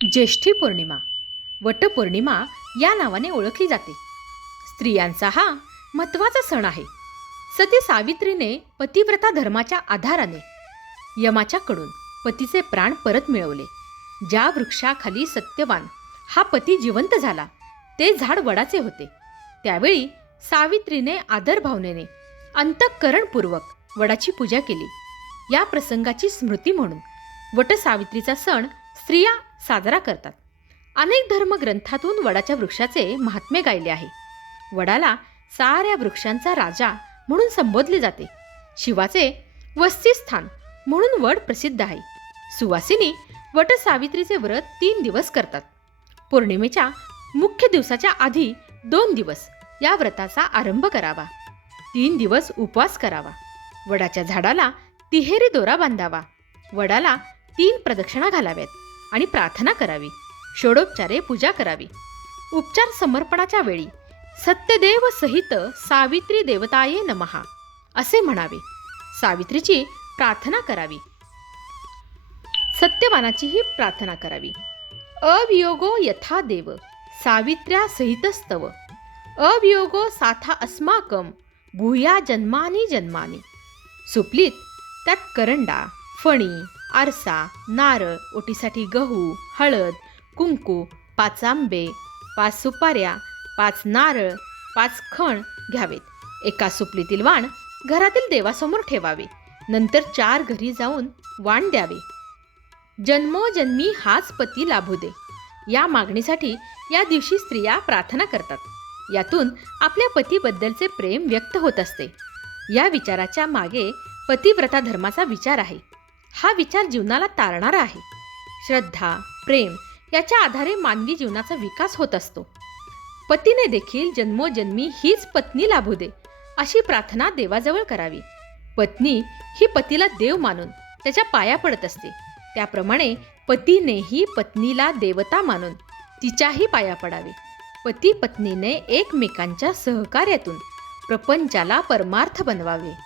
ज्येष्ठी पौर्णिमा वटपौर्णिमा या नावाने ओळखली जाते. स्त्रियांचा हा महत्त्वाचा सण आहे. सती सावित्रीने पतिव्रता धर्माच्या आधाराने यमाच्याकडून पतीचे प्राण परत मिळवले. ज्या वृक्षाखाली सत्यवान हा पती जिवंत झाला ते झाड वडाचे होते. त्यावेळी सावित्रीने आदर भावनेने अंतःकरणपूर्वक वडाची पूजा केली. या प्रसंगाची स्मृती म्हणून वटसावित्रीचा सण स्त्रिया साजरा करतात. अनेक धर्मग्रंथातून वडाच्या वृक्षाचे महात्म्य गायले आहे. वडाला साऱ्या वृक्षांचा राजा म्हणून संबोधले जाते. शिवाचे वस्तीस्थान म्हणून वड प्रसिद्ध आहे. सुवासिनी वट सावित्रीचे व्रत तीन दिवस करतात. पौर्णिमेच्या मुख्य दिवसाच्या आधी दोन दिवस या व्रताचा आरंभ करावा. तीन दिवस उपवास करावा. वडाच्या झाडाला तिहेरी दोरा बांधावा. वडाला तीन प्रदक्षिणा घालाव्यात. आणि प्रार्थना करावी. षोडोपचारे पूजा करावी. उपचार समर्पणाच्या वेळी सत्यदेव सहित सावित्री देवताये नमहा असे म्हणावे. सावित्रीची प्रार्थना करावी. सत्यवानाचीही प्रार्थना करावी. अवियोगो यथा देव सावित्र्या सहितस्तव. अवियोगो साथा अस्माकम भूया जन्मानी जन्मानी. सुपलीत त्यात करंडा फणी आरसा नारळ ओटीसाठी गहू हळद कुंकू पाच आंबे पाच सुपाऱ्या पाच नारळ पाच खण घ्यावेत. एका सुपलीतील वाण घरातील देवासमोर ठेवावे. नंतर चार घरी जाऊन वाण द्यावे. जन्मोजन्मी हाच पती लाभू दे. या मागणीसाठी या दिवशी स्त्रिया प्रार्थना करतात. यातून आपल्या पतीबद्दलचे प्रेम व्यक्त होत असते. या विचाराच्या मागे पतिव्रता धर्माचा विचार आहे. हा विचार जीवनाला तारणारा आहे. श्रद्धा प्रेम याच्या आधारे मानवी जीवनाचा विकास होत असतो. पतीने देखील जन्मोजन्मी हीच पत्नी लाभू दे अशी प्रार्थना देवाजवळ करावी. पत्नी ही पतीला देव मानून त्याच्या पाया पडत असते. त्याप्रमाणे पतीनेही पत्नीला देवता मानून तिच्याही पाया पडावे. पती पत्नीने एकमेकांच्या सहकार्यातून प्रपंचाला परमार्थ बनवावे.